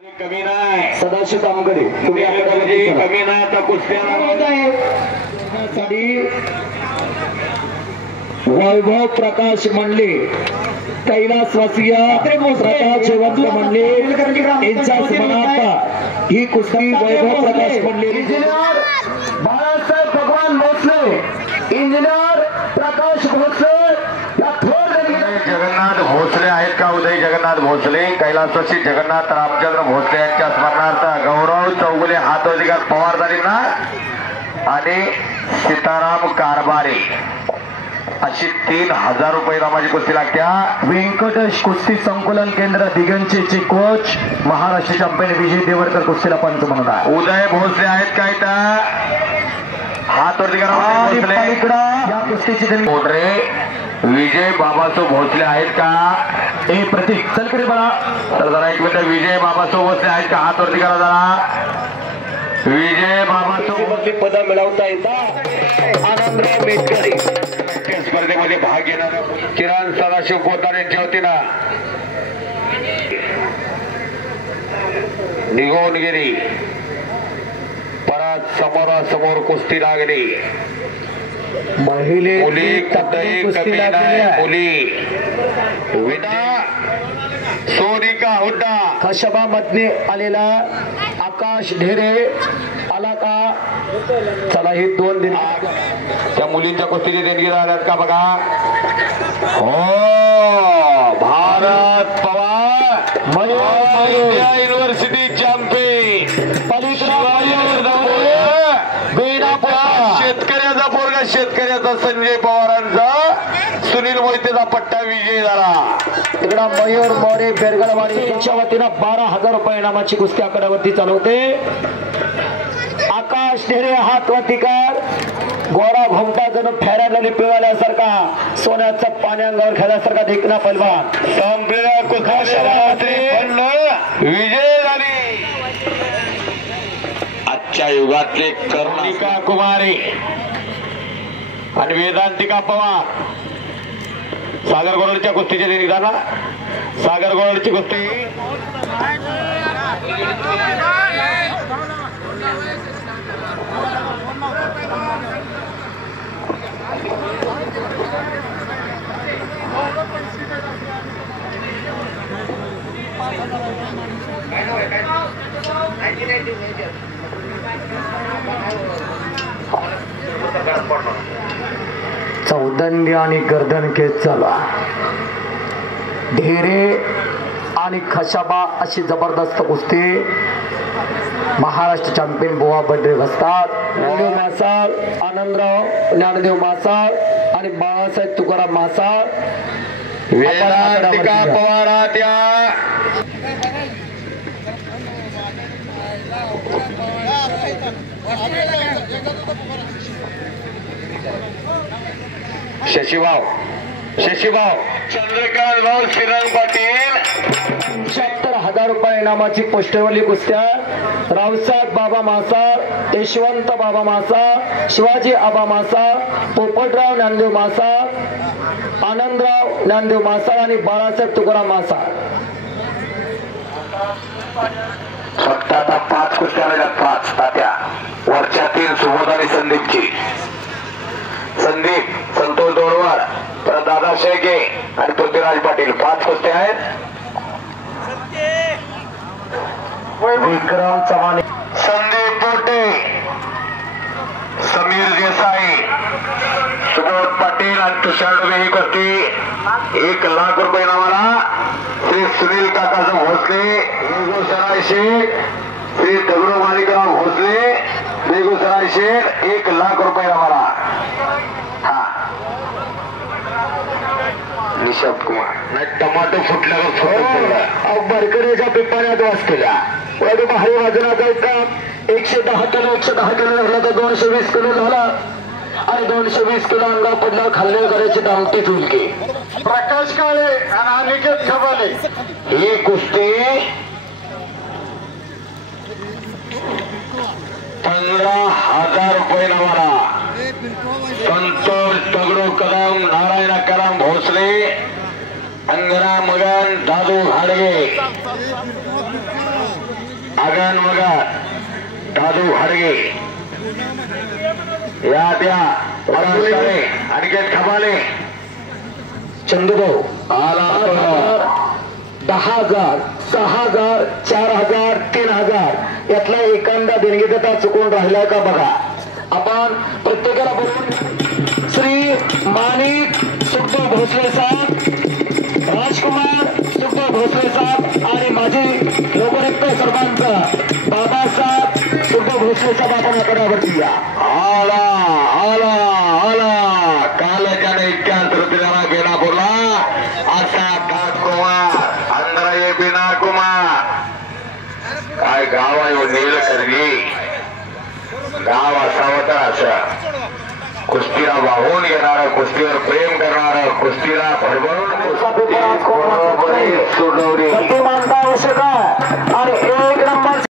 कमी नाही सदाशिव तामगडे तुम्ही कमी नाही आता कुस्त्या वैभव प्रकाश मंडले कैलासवासीय प्रकाश जयवंत मंडले यांच्या स्मरणार्थ ही कुस्ती वैभव प्रकाश मंडले इंजिनियर बाळासाहेब भगवान भोसले इंजिनियर प्रकाश भोसले या थोर जगन्नाथ भोसले आहेत का? उदय जगन्नाथ भोसले कैलासवासी जगन्नाथ रामचंद्र भोसले यांच्या स्मरणार्थ गौरव चौगुले हात अधिकार पवारदारींना आणि सीताराम कारभारे अशी 3000 रुपये नामाची कुस्ती लागत्या. व्यंकटेश कुस्ती संकुलन केंद्र दिगंचेचे कोच महाराष्ट्र चॅम्पियन विजय देवरकर कुस्तीला पंच म्हणून आहे. उदय भोसले आहेत का इथं? हात अधिकार या कुस्तीची मोटरे विजय बाबासो भोसले आहेत का? ए प्रतीक चल कडे बघा तर जरा एक मिनिट विजय बाबासो भोसले आहेत का? हात वरती करा जरा. विजय बाबासो पद मिळवता येतात. आनंदराव मेटकरी स्पर्धेमध्ये भाग घेणार किरण सदाशिव पोतदार यांच्या वतीनं निघून गेली. परत समोरासमोर कुस्ती लागली. मुली कुठेही कमी नाही. मुली विना सोनिका हुड्डा खशबा मधने आलेला आकाश ढेरे आला का? चला हे 2 दिन त्या मुलींच्या कुस्तीचे देणगी झाल्यात का बघा. हो भारत पवार युनिव्हर्सिटी चॅम्पियन शेतकऱ्याचा पोरगा शेतकऱ्याचा संजय पवारांचा सुनील मोहितेचा पट्टा विजय झाला. तिकडा मयूर मोरे बेरगळवाडी यांच्या वतीनं 12,000 रुपये इनामाची कुस्ती आकड्यावरती चालवते. आकाश ढेरे हात वरती कर. गोरा घोमटा जण फेरायला पिळाल्यासारखा सोन्याचा पाणी अंगावर खेळल्यासारखा देखना पैलवान संपलेला विजय झाली. आजच्या युगातले करुणिका कुमारी आणि वेदांतिका पवार सागर गोरडच्या कुस्तीचे निदाना. सागर गोरडची कुस्ती चौदंडी आणि गर्दन केस चाला. ढेरे आणि खशाबा अशी जबरदस्त कुस्ती महाराष्ट्र चॅम्पियन बुवा बड्रे बसतात. ज्ञानदेव मासाळ आनंदराव ज्ञानदेव मासाळ आणि बाळासाहेब तुकाराम मासाळ वेदांतिका पवार त्या शशिभाऊ चंद्रकांत भाऊ श्रीरंग पाटील 75,000 रुपये इनामाची पोस्टरवरली कुस्त्या. रावसाहेब बाबा मासाळ यशवंत बाबा मासाळ शिवाजी आबा मासाळ पोपटराव ज्ञानदेव मासाळ आनंदराव ज्ञानदेव मासाळ आणि बाळासाहेब तुकाराम मासाळ. फक्त आता 5 कुस्त्या राहिल्या. 5 तात्या वरच्या 3 सुबोध आणि संदीपची. संदीप संतोष दोरवाड परत दादा शेळके आणि पृथ्वीराज पाटील 5 कुस्त्या आहेत. विक्रम चव्हाण संदीप पोटे समीर देसाई सुबोध पाटील आणि तुषार डोबे ही कुस्ती 1 लाख रुपये नावाला. श्री सुनील काकासाहेब भोसले बेगुसराय शेठ श्री दगडू माणिकराव भोसले बेगुसराय शेठ 1 लाख रुपये नावाला. निशांत कुमार नाही टमाटो फुटल्यावर बरकड्याच्या पिपाण्यात वाचलेला भारी वाजना जायचा. 110 किलो 110 किलो झाला तर 220 किलो झाला आणि 220 किलो अंगा पडल्यावर खाल्ले करायची दामटी ठुलकी. प्रकाश काळे आणि अनिकेत खबाले ही कुस्ती 15,000 रुपये नावाला. संतोष दगडू कदम नारायण कदम भोसले अंगना मगन दादू हाडगे आगन मगन दादू हाडगे या त्या अनिकेत खबाले चंदूभाऊ आला 10,000 6,000 4,000 3,000 यातला एखादा देणगीदाता चुकून राहिलाय का बघा. आपण प्रत्येकाला बोलून श्री माणिक सुखदेव भोसले साहेब, राजकुमार सुखदेव भोसले साहेब आणि माझी लोकनियुक्त सरपंच बाबासाहेब सुखदेव भोसले साहेब आपण आकड्यावरती या. आला आला आला कालच्या इतक्या तृतीला गेला बोला असा कुमार अंधराये बिना कुमार काय गाव आहे नील करगी गाव असावं तर असं कुस्तीला वाहून घेणार कुस्तीवर प्रेम करणार कुस्तीला भरभरून सोडवली